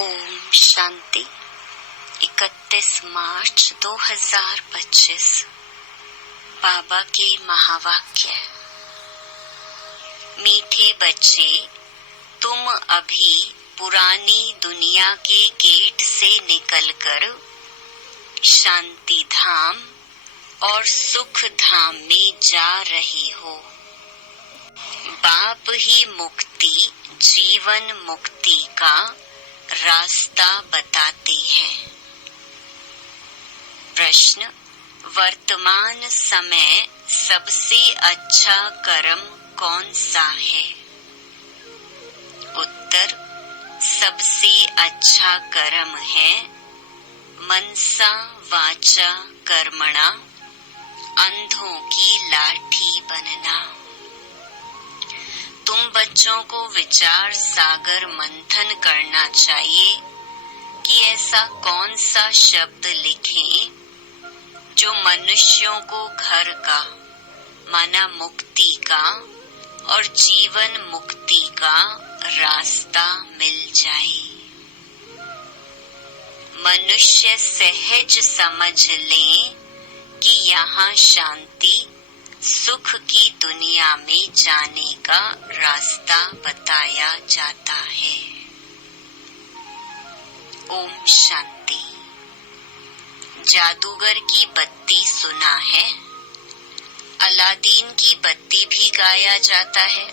ओम शांति। 31 मार्च 2025 बाबा के महावाक्य। मीठे बच्चे, तुम अभी पुरानी दुनिया के गेट से निकलकर शांति धाम और सुख धाम में जा रहे हो। बाप ही मुक्ति, जीवन मुक्ति का रास्ता बताते हैं। प्रश्न: वर्तमान समय सबसे अच्छा कर्म कौन सा है? उत्तर: सबसे अच्छा कर्म है मनसा वाचा कर्मणा अंधों की लाठी बनना। तुम बच्चों को विचार सागर मंथन करना चाहिए कि ऐसा कौन सा शब्द लिखें जो मनुष्यों को घर का माना मुक्ति का और जीवन मुक्ति का रास्ता मिल जाए। मनुष्य सहज समझ लें कि यहाँ शांति सुख की दुनिया में जाने का रास्ता बताया जाता है। ओम शांति। जादूगर की बत्ती सुना है? अलादीन की बत्ती भी गाया जाता है।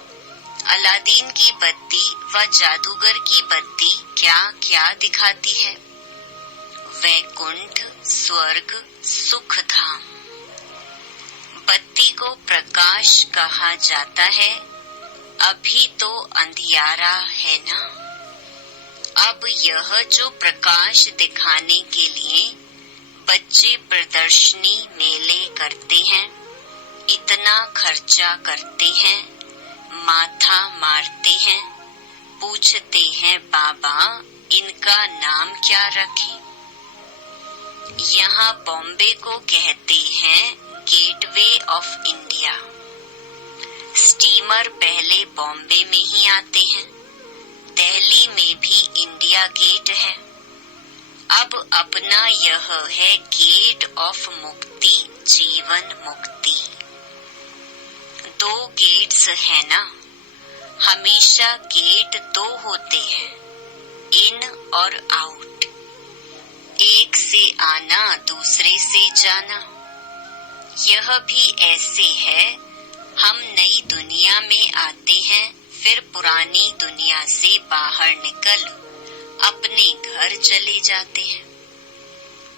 अलादीन की बत्ती व जादूगर की बत्ती क्या क्या दिखाती है? वैकुंठ, स्वर्ग, सुख धाम। बत्ती को प्रकाश कहा जाता है। अभी तो अंधियारा है ना। अब यह जो प्रकाश दिखाने के लिए बच्चे प्रदर्शनी मेले करते हैं, इतना खर्चा करते हैं, माथा मारते हैं, पूछते हैं बाबा इनका नाम क्या रखें? यहाँ बॉम्बे को कहते हैं गेटवे ऑफ इंडिया। स्टीमर पहले बॉम्बे में ही आते हैं। दिल्ली में भी इंडिया गेट है। अब अपना यह है गेट ऑफ मुक्ति, जीवन मुक्ति। दो गेट्स है ना। हमेशा गेट दो होते हैं, इन और आउट। एक से आना, दूसरे से जाना। यह भी ऐसे है, हम नई दुनिया में आते हैं, फिर पुरानी दुनिया से बाहर निकल अपने घर चले जाते हैं।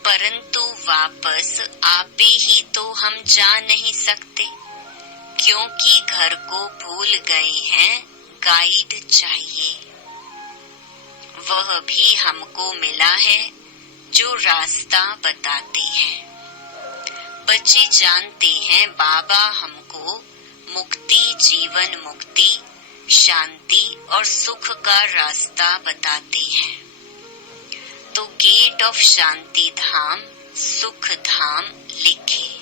परंतु वापस आपे ही तो हम जा नहीं सकते, क्योंकि घर को भूल गए हैं। गाइड चाहिए। वह भी हमको मिला है जो रास्ता बताते हैं। बच्चे जानते हैं बाबा हमको मुक्ति, जीवन मुक्ति, शांति और सुख का रास्ता बताते हैं। तो गेट ऑफ शांति धाम, सुख धाम लिखे।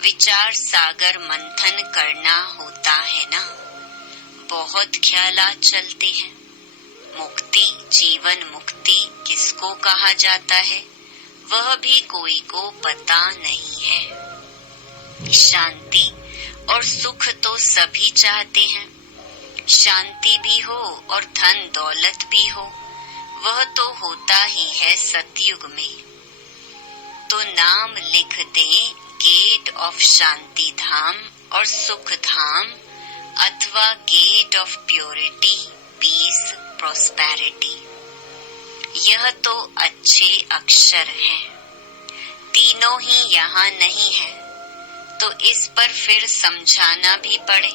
विचार सागर मंथन करना होता है ना। बहुत ख्यालात चलते हैं। मुक्ति, जीवन मुक्ति किसको कहा जाता है वह भी कोई को पता नहीं है। शांति और सुख तो सभी चाहते हैं। शांति भी हो और धन दौलत भी हो, वह तो होता ही है सतयुग में। तो नाम लिख दें गेट ऑफ शांति धाम और सुख धाम, अथवा gate of purity, peace, prosperity. यह तो अच्छे अक्षर हैं। तीनों ही यहाँ नहीं है, तो इस पर फिर समझाना भी पड़े।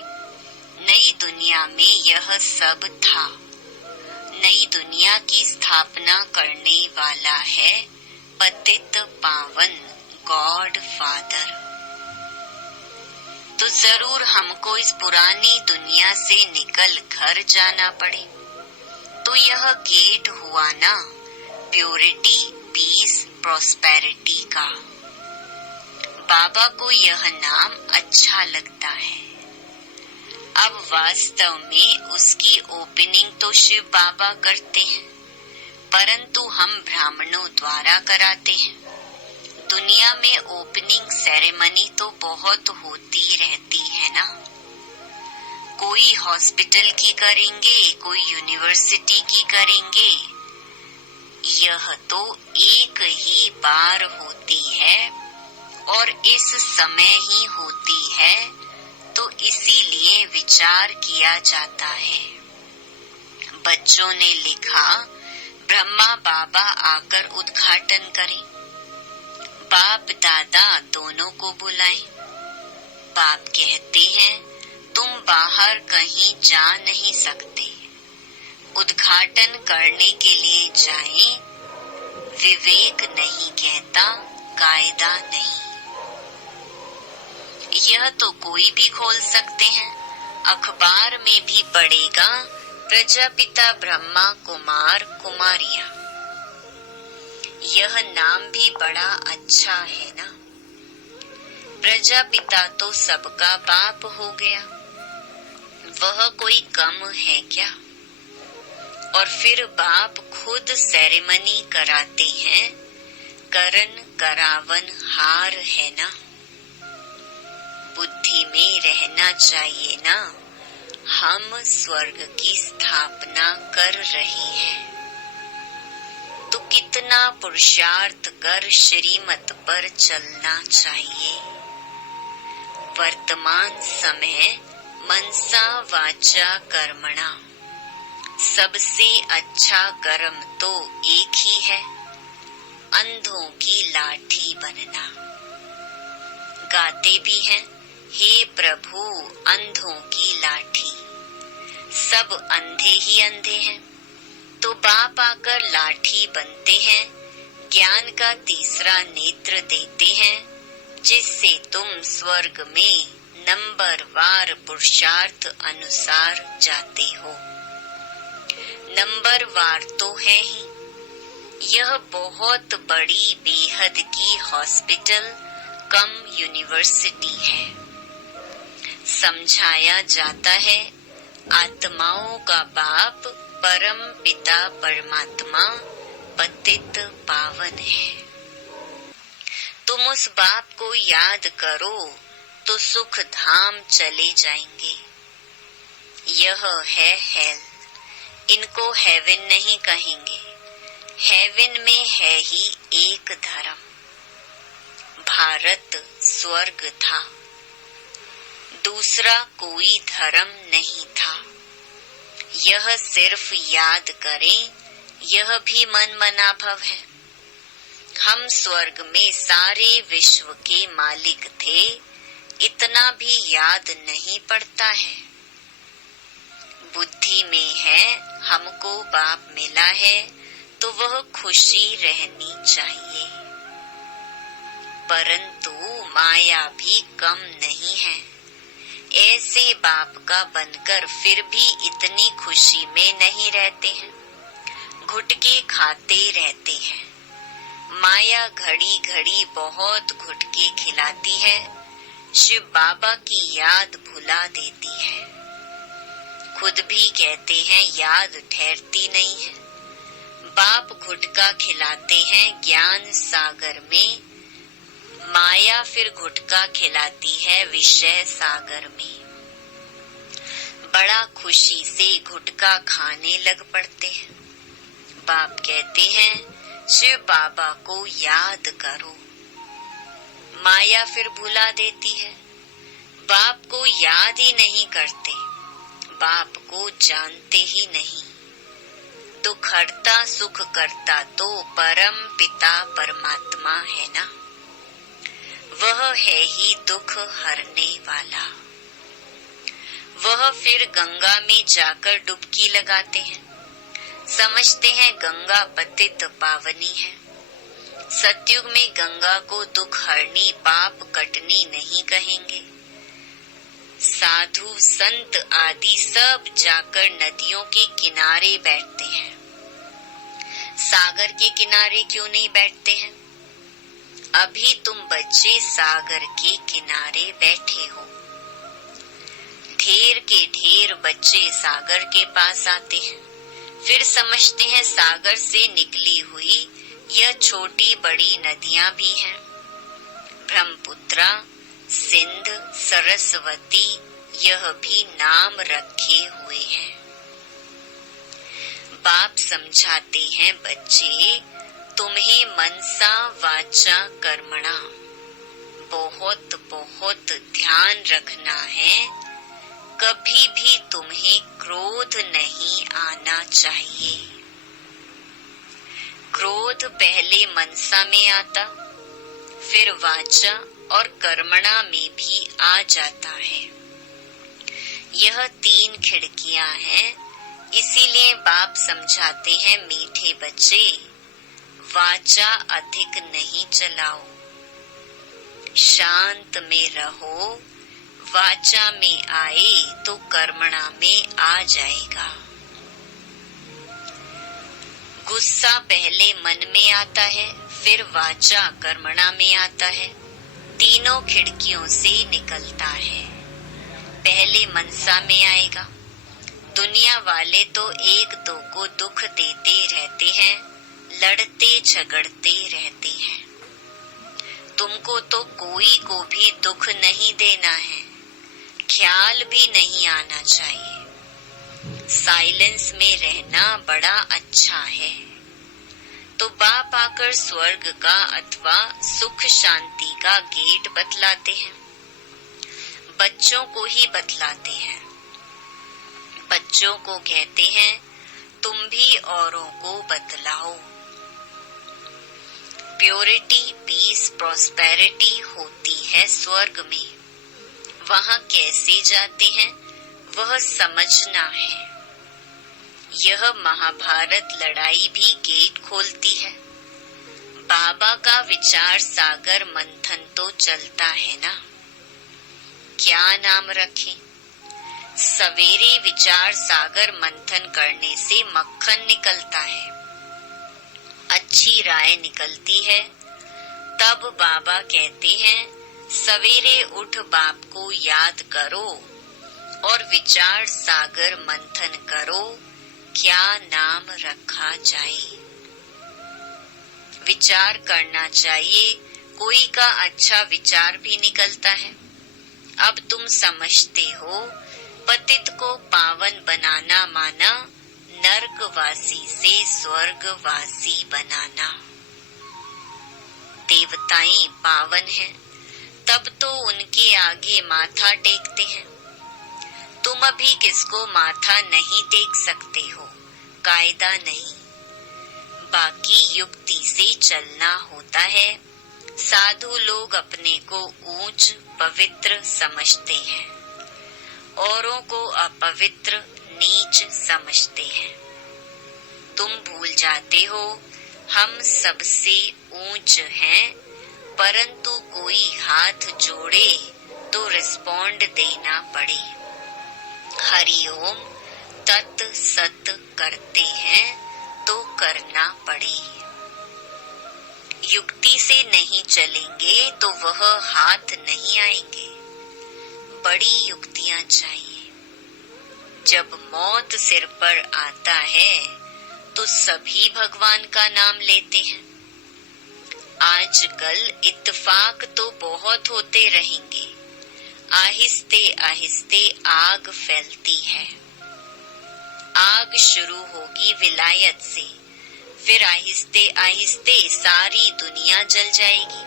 नई दुनिया में यह सब था। नई दुनिया की स्थापना करने वाला है पतित पावन गॉड फादर। तो जरूर हमको इस पुरानी दुनिया से निकल घर जाना पड़े। तो यह गेट हुआ ना प्योरिटी, पीस, प्रॉस्पेरिटी का। बाबा को यह नाम अच्छा लगता है। अब वास्तव में उसकी ओपनिंग तो शिव बाबा करते हैं। परंतु हम ब्राह्मणों द्वारा कराते हैं। दुनिया में ओपनिंग सेरेमनी तो बहुत होती रहती है ना। कोई हॉस्पिटल की करेंगे, कोई यूनिवर्सिटी की करेंगे। यह तो एक ही बार होती है और इस समय ही होती है, तो इसीलिए विचार किया जाता है। बच्चों ने लिखा, ब्रह्मा बाबा आकर उद्घाटन करें। बाप दादा दोनों को बुलाएं। बाप कहते हैं, तुम बाहर कहीं जा नहीं सकते, उद्घाटन करने के लिए जाएं। विवेक नहीं कहता, कायदा नहीं। यह तो कोई भी खोल सकते हैं, अखबार में भी पढ़ेगा, प्रजापिता ब्रह्मा कुमार कुमारियां। यह नाम भी बड़ा अच्छा है ना। प्रजापिता तो सबका बाप हो गया, वह कोई कम है क्या? और फिर बाप खुद सेरेमनी कराते हैं, करन करावन हार है ना। बुद्धि में रहना चाहिए ना, हम स्वर्ग की स्थापना कर रहे हैं, तो कितना पुरुषार्थ कर श्रीमत पर चलना चाहिए। वर्तमान समय मनसा वाचा कर्मणा, सबसे अच्छा कर्म तो एक ही है, अंधों की लाठी बनना। गाते भी हैं, हे प्रभु अंधों की लाठी। सब अंधे ही अंधे हैं, तो बाप आकर लाठी बनते हैं, ज्ञान का तीसरा नेत्र देते हैं, जिससे तुम स्वर्ग में नंबरवार पुरुषार्थ अनुसार जाते हो। नंबरवार तो है ही, यह बहुत बड़ी बेहद की हॉस्पिटल कम यूनिवर्सिटी है। समझाया जाता है, आत्माओं का बाप परम पिता परमात्मा पतित पावन है। तुम उस बाप को याद करो तो सुख धाम चले जाएंगे। यह है हेल, इनको हेवन नहीं कहेंगे। हेवन में है ही एक धर्म। भारत स्वर्ग था, दूसरा कोई धर्म नहीं था। यह सिर्फ याद करें, यह भी मन मना भव है। हम स्वर्ग में सारे विश्व के मालिक थे, इतना भी याद नहीं पड़ता है। बुद्धि में है, हमको बाप मिला है, तो वह खुशी रहनी चाहिए। परंतु माया भी कम नहीं है। ऐसे बाप का बनकर फिर भी इतनी खुशी में नहीं रहते हैं, घुटके खाते रहते हैं। माया घड़ी घड़ी बहुत घुटके खिलाती है, शिव बाबा की याद भुला देती है। खुद भी कहते हैं याद ठहरती नहीं है। बाप घुटका खिलाते हैं ज्ञान सागर में, माया फिर घुटका खिलाती है विषय सागर में। बड़ा खुशी से घुटका खाने लग पड़ते हैं। बाप कहते हैं शिव बाबा को याद करो। माया फिर भुला देती है। बाप को याद ही नहीं करते, बाप को जानते ही नहीं। दुख हरता सुख करता तो परम पिता परमात्मा है ना, वह है ही दुख हरने वाला। वह फिर गंगा में जाकर डुबकी लगाते हैं, समझते हैं गंगा पतित पावनी है। सतयुग में गंगा को दुख हरनी पाप कटनी नहीं कहेंगे। साधु संत आदि सब जाकर नदियों के किनारे बैठते हैं। सागर के किनारे क्यों नहीं बैठते हैं? अभी तुम बच्चे सागर के किनारे बैठे हो। ढेर के ढेर बच्चे सागर के पास आते हैं, फिर समझते हैं सागर से निकली हुई यह छोटी बड़ी नदियां भी हैं। ब्रह्मपुत्रा, सिंध, सरस्वती, यह भी नाम रखे हुए हैं। बाप समझाते हैं, बच्चे तुम्हें मनसा वाचा कर्मणा बहुत बहुत ध्यान रखना है। कभी भी तुम्हें क्रोध नहीं आना चाहिए। क्रोध पहले मनसा में आता, फिर वाचा और कर्मणा में भी आ जाता है। यह 3 खिड़कियां हैं, इसीलिए बाप समझाते हैं, मीठे बच्चे वाचा अधिक नहीं चलाओ, शांत में रहो। वाचा में आए तो कर्मणा में आ जाएगा। गुस्सा पहले मन में आता है, फिर वाचा कर्मणा में आता है। तीनों खिड़कियों से निकलता है। पहले मनसा में आएगा। दुनिया वाले तो एक दो को दुख देते रहते हैं, लड़ते झगड़ते रहते हैं। तुमको तो कोई को भी दुख नहीं देना है, ख्याल भी नहीं आना चाहिए। साइलेंस में रहना बड़ा अच्छा है। तो बाप आकर स्वर्ग का अथवा सुख शांति का गेट बतलाते हैं। बच्चों को ही बतलाते हैं। बच्चों को कहते हैं, तुम भी औरों को बतलाओ। प्योरिटी, पीस, प्रॉस्पेरिटी होती है स्वर्ग में। वहां कैसे जाते हैं वह समझना है। यह महाभारत लड़ाई भी गेट खोलती है। बाबा का विचार सागर मंथन तो चलता है ना। क्या नाम रखें? सवेरे विचार सागर मंथन करने से मक्खन निकलता है, अच्छी राय निकलती है। तब बाबा कहते हैं, सवेरे उठ बाप को याद करो और विचार सागर मंथन करो, क्या नाम रखा जाए। विचार करना चाहिए, कोई का अच्छा विचार भी निकलता है। अब तुम समझते हो, पतित को पावन बनाना माना नर्कवासी से स्वर्गवासी बनाना। देवताएं पावन हैं, तब तो उनके आगे माथा टेकते हैं। तुम अभी किसको माथा नहीं टेक सकते हो, कायदा नहीं। बाकी युक्ति से चलना होता है। साधु लोग अपने को ऊंच पवित्र समझते हैं, औरों को अपवित्र नीच समझते हैं। तुम भूल जाते हो, हम सबसे ऊंच हैं, परंतु कोई हाथ जोड़े तो रिस्पॉन्ड देना पड़े। हरिओम तत् सत करते हैं तो करना पड़े। युक्ति से नहीं चलेंगे तो वह हाथ नहीं आएंगे। बड़ी युक्तियां चाहिए। जब मौत सिर पर आता है तो सभी भगवान का नाम लेते हैं। आजकल इत्तेफाक तो बहुत होते रहेंगे। आहिस्ते आहिस्ते आग फैलती है। आग शुरू होगी विलायत से, फिर आहिस्ते आहिस्ते सारी दुनिया जल जाएगी।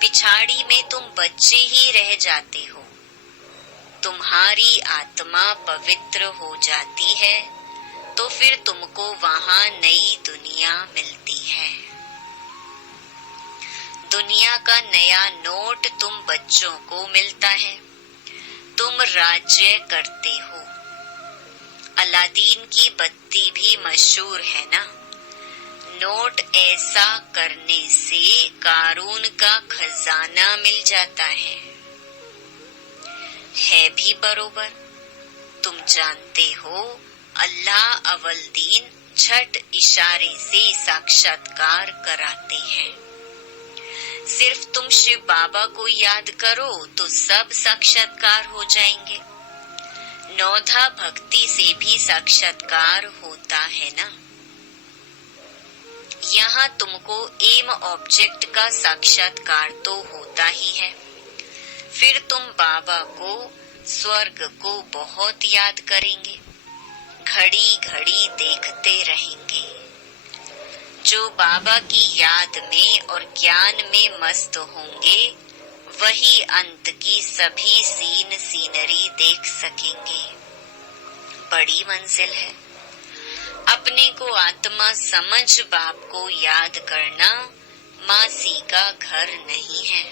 पिछाड़ी में तुम बच्चे ही रह जाते हो। तुम्हारी आत्मा पवित्र हो जाती है तो फिर तुमको वहां नई दुनिया मिलती है। दुनिया का नया नोट तुम बच्चों को मिलता है। तुम राज्य करते हो। अलादीन की बत्ती भी मशहूर है ना। नोट ऐसा करने से कारून का खजाना मिल जाता है भी बरोबर। तुम जानते हो, अल्लाह अव्वल दीन झट इशारे से साक्षात्कार कराते हैं। सिर्फ तुम शिव बाबा को याद करो तो सब साक्षात्कार हो जाएंगे। नौधा भक्ति से भी साक्षात्कार होता है ना। यहाँ तुमको एम ऑब्जेक्ट का साक्षात्कार तो होता ही है, फिर तुम बाबा को, स्वर्ग को बहुत याद करेंगे, घड़ी घड़ी देखते रहेंगे। जो बाबा की याद में और ज्ञान में मस्त होंगे वही अंत की सभी सीन सीनरी देख सकेंगे। बड़ी मंजिल है। अपने को आत्मा समझ बाप को याद करना मासी का घर नहीं है,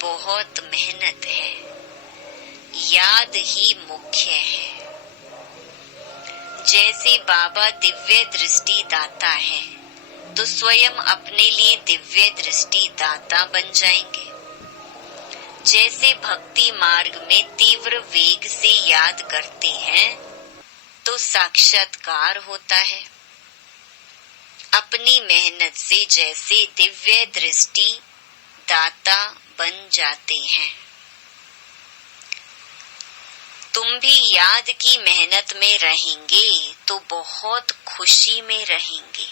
बहुत मेहनत है, याद ही मुख्य है। जैसे बाबा दिव्य दृष्टि दाता है तो स्वयं अपने लिए दिव्य दृष्टि दाता बन जाएंगे। जैसे भक्ति मार्ग में तीव्र वेग से याद करते हैं तो साक्षात्कार होता है। अपनी मेहनत से जैसे दिव्य दृष्टि दाता बन जाते हैं। तुम भी याद की मेहनत में रहेंगे तो बहुत खुशी में रहेंगे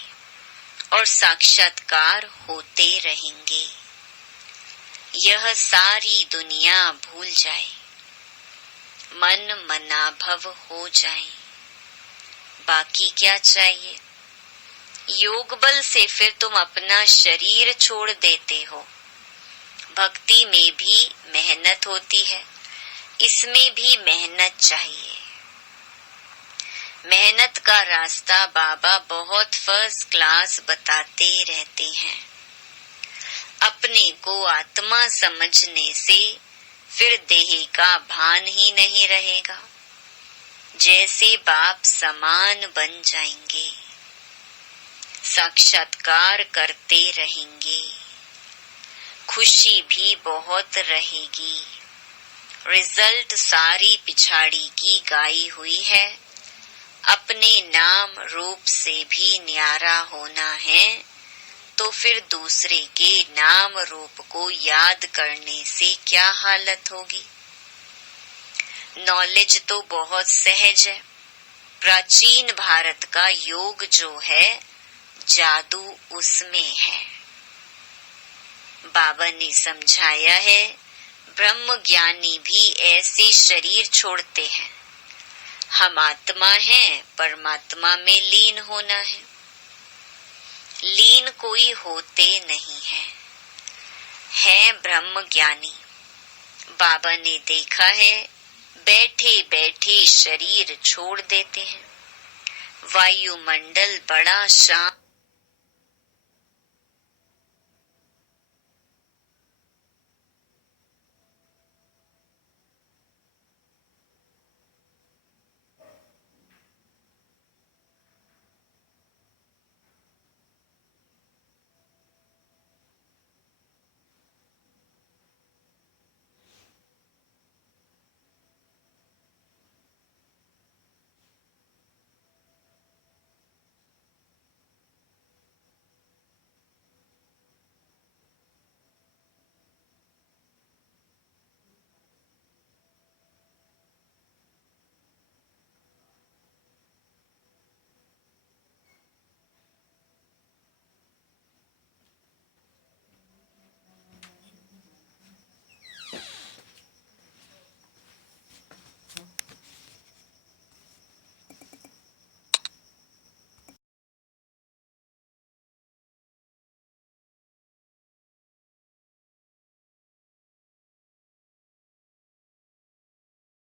और साक्षात्कार होते रहेंगे। यह सारी दुनिया भूल जाए, मन मनाभव हो जाए, बाकी क्या चाहिए। योग बल से फिर तुम अपना शरीर छोड़ देते हो। भक्ति में भी मेहनत होती है, इसमें भी मेहनत चाहिए। मेहनत का रास्ता बाबा बहुत फर्स्ट क्लास बताते रहते हैं। अपने को आत्मा समझने से फिर देह का भान ही नहीं रहेगा। जैसे बाप समान बन जाएंगे, साक्षात्कार करते रहेंगे, खुशी भी बहुत रहेगी। रिजल्ट सारी पिछाड़ी की गाई हुई है। अपने नाम रूप से भी न्यारा होना है तो फिर दूसरे के नाम रूप को याद करने से क्या हालत होगी। नॉलेज तो बहुत सहज है। प्राचीन भारत का योग जो है, जादू उसमें है। बाबा ने समझाया है, ब्रह्म ज्ञानी भी ऐसे शरीर छोड़ते हैं। हम आत्मा हैं, परमात्मा में लीन होना है। लीन कोई होते नहीं है ब्रह्म ज्ञानी। बाबा ने देखा है, बैठे बैठे शरीर छोड़ देते हैं। वायुमंडल बड़ा शांत